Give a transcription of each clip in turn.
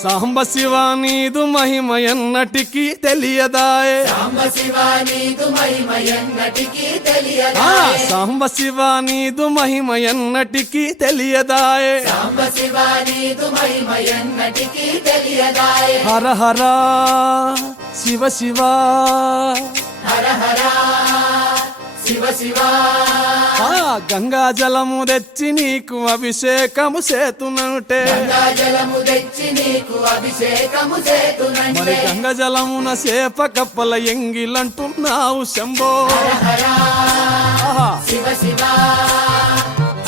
సాంబ శివ నీదు మహిమ ఎన్నటికీ తెలియదాయే సాంబ శివ నీదు మహిమ ఎన్నటికీ తెలియదాయే సాంబ శివ నీదు మహిమ ఎన్నటికీ తెలియదాయే సాంబ శివ నీదు మహిమ ఎన్నటికీ తెలియదాయే హర హర శివ శివ హర హర శివ శివ గంగా జలము తెచ్చి నీకు అభిషేకము చేతునంటే గంగా జలము తెచ్చి నీకు అభిషేకము చేతునంటే మరి గంగా జలమున సేప కప్పల ఎంగిలంటున్నావు శంభో హర ఆహా. శివ శివ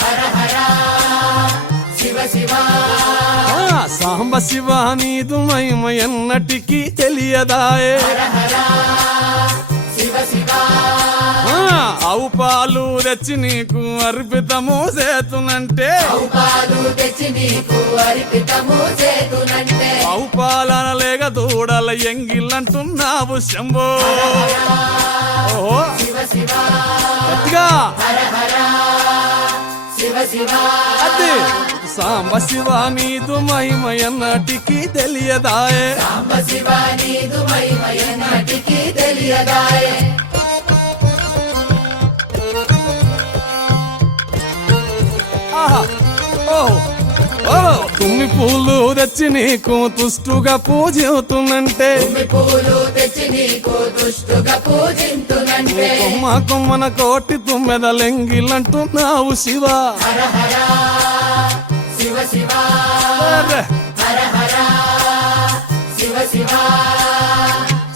హర హర శివ శివ సాంబ శివ నీదు మహిమ ఎన్నటికీ తెలియదాయే హర హర శివ శివ ఆవు పాలు తెచ్చి నీకు అర్పితము చేతునంటే పాలు తెచ్చి నీకు అర్పితము చేతునంటే ఆవు పాలన లేక దూడల ఎంగిలంటున్నావు శంభో ఓహో శివ శివ గట్టిగా హర హర శివ శివ అది సాంబ శివ నీదు మహిమ ఎన్నటికీ తెలియదాయే సాంబ శివ నీదు మహిమ ఎన్నటికీ తెలియదాయే ఆహా. ఓహో. ఓహో. తుమ్మి పూలు తెచ్చి నీకు తుష్టుగా పూజవుతున్నంటే తుమ్మి పూలు తెచ్చి నీకు దుష్టుగా పూజింతునంటే కొమ్మ కొమ్మన కోటి తుమ్మెదలెంగిలంటున్నావు శివ హర హర శివ శివ అరే. హర హర శివ శివ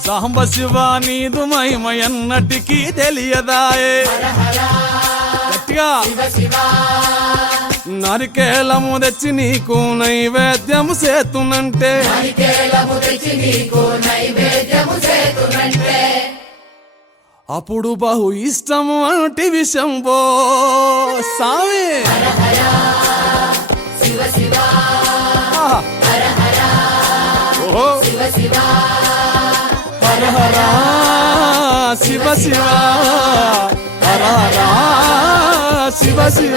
సాంబ శివ నీదు మహిమ ఎన్నటికీ తెలియదాయే హర హర గట్టిగా శివ శివ నరికేలము తెచ్చి నీకు నైవేద్యము చేతునంటే హరికేలము తెచ్చి నీకు నైవేద్యము చేతునంటే అప్పుడు బహు ఇష్టము అంటే విషంబో సామి హర హర శివ శివ ఆహా. హర హర ఓహో. శివ శివ హర హర శివ శివ హర హర శివ శివ